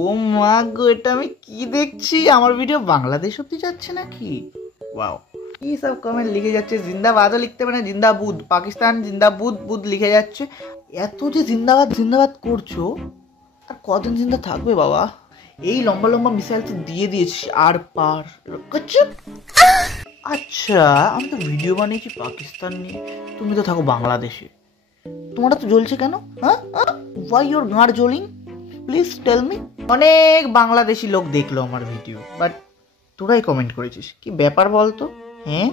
ও মা গো, এটা আমি কি দেখছি? আমার ভিডিও বাংলাদেশ অব্দি যাচ্ছে নাকি? ওয়াও, কি সব কমেন্ট লিখে যাচ্ছে। জিন্দাবাদও লিখতে পারে না, জিন্দাবুদ, পাকিস্তান জিন্দাবুদ বুদ লিখে যাচ্ছে। এত যে জিন্দাবাদ জিন্দাবাদ করছো, আর কদিন জিন্দা থাকবে বাবা? এই লম্বা লম্বা মিসাইল তো দিয়ে দিয়েছি আর পার। আচ্ছা, আমি তো ভিডিও বানিয়েছি পাকিস্তান নিয়ে, তুমি তো থাকো বাংলাদেশে, তোমার তো জ্বলছে কেন? হ্যাঁ, ওয়াই ইউর গাঁড় জ্বলিং? Please tell me. অনেক বাংলাদেশি লোক দেখলো আমার ভিডিও, বাট তোরাই কমেন্ট করেছিস, কি ব্যাপার বলতো? হ্যাঁ,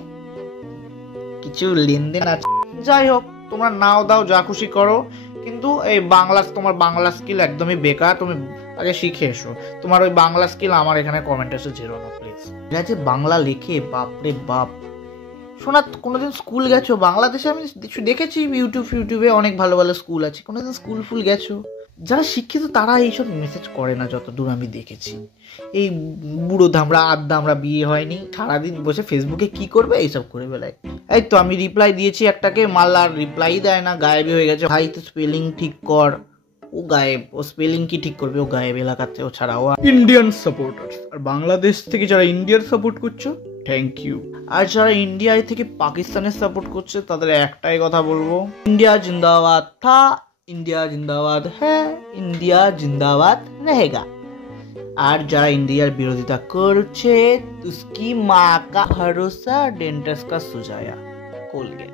কিছু লেনদেন আছে? যাই হোক, তোমরা নাও দাও, যা খুশি করো, কিন্তু এই তোমার বাংলা স্কিল একদমই বেকার। তুমি আগে শিখে এসো। তোমার ওই বাংলা স্কিল আমার এখানে কমেন্ট এসে ঝেরো না প্লিজ। এরা যে বাংলা লেখে, বাপরে বাপ। শোনা, কোনোদিন স্কুল গেছো বাংলাদেশে? আমি দেখেছি ইউটিউবে অনেক ভালো ভালো স্কুল আছে, কোনোদিন স্কুল ফুল গেছো? যারা শিক্ষিত তারা এইসব মেসেজ করে না, যতদূর আমি দেখেছি। এই বুড়ো ধামড়া আড্ডা বিয়ে হয়নি, সারাদিন বসে ফেসবুকে কি করবে, এইসব করে বেলায়। এই তো আমি রিপ্লাই দিয়েছি একটাকে, মাল্লার রিপ্লাই দেয় না, গায়েবই হয়ে গেছে। ভাই তো স্পেলিং ঠিক কর। ও গায়েব, ও স্পেলিং কি ঠিক করবে? ও গায়েব এলাকাতে। ও ছাড়া ও ইন্ডিয়ান সাপোর্টার্স। আর বাংলাদেশ থেকে যারা ইন্ডিয়ার সাপোর্ট করছো, থ্যাংক ইউ। আর যারা ইন্ডিয়ায় থেকে পাকিস্তানের সাপোর্ট করছে, তাদের একটাই কথা বলবো, ইন্ডিয়া জিন্দাবাদ থা, इंडिया जिंदाबाद है, इंडिया जिंदाबाद रहेगा। আর যারা ইন্ডিয়ার বিরোধিতা করছে, उसकी माँ का भरोसा डेंटिस्ट का सुझाया कोलगेट।